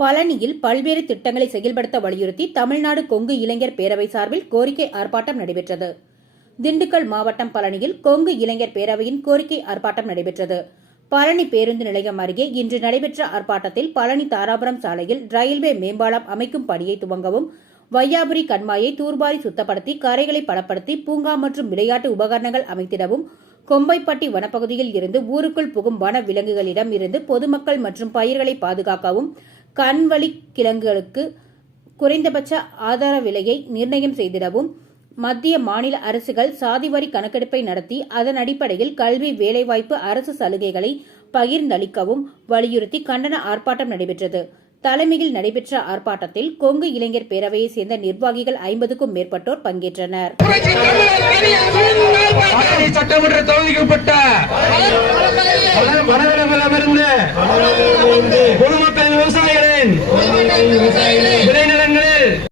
பழனியில் பல்வேறு திட்டங்களை செயல்படுத்த வலியுறுத்தி தமிழ்நாடு கொங்கு இளைஞர் பேரவை சார்பில் கோரிக்கை ஆர்ப்பாட்டம் நடைபெற்றது. திண்டுக்கல் மாவட்டம் பழனியில் கொங்கு இளைஞர் பேரவையின் கோரிக்கை ஆர்ப்பாட்டம் நடைபெற்றது. பழனி பேருந்து நிலையம் அருகே இன்று நடைபெற்ற ஆர்ப்பாட்டத்தில் பழனி தாராபுரம் சாலையில் ரயில்வே மேம்பாலம் அமைக்கும் பணியை துவங்கவும் வையாபுரி கண்மாயை தூர்வாரி சுத்தப்படுத்தி கரைகளை பலப்படுத்தி பூங்கா மற்றும் விளையாட்டு உபகரணங்கள் அமைத்திடவும் கொம்பைப்பட்டி வனப்பகுதியில் இருந்து ஊருக்குள் புகும் வன விலங்குகளிடம் இருந்து பொதுமக்கள் மற்றும் பயிர்களை பாதுகாக்கவும் கண்வழி கிழங்குகளுக்கு குறைந்தபட்ச ஆதார விலையை நிர்ணயம் செய்திடவும் மத்திய மாநில அரசுகள் சாதிவாரி கணக்கெடுப்பை நடத்தி அதன் அடிப்படையில் கல்வி வேலைவாய்ப்பு அரசு சலுகைகளை பகிர்ந்தளிக்கவும் வலியுறுத்தி கண்டன ஆர்ப்பாட்டம் நடைபெற்றது. தலைமையில் நடைபெற்ற ஆர்ப்பாட்டத்தில் கொங்கு இளைஞர் பேரவையைச் சேர்ந்த நிர்வாகிகள் ஐம்பதுக்கும் மேற்பட்டோர் பங்கேற்றனர். சட்டமன்ற தொகுதிக்குட்பட்ட 我们在ได้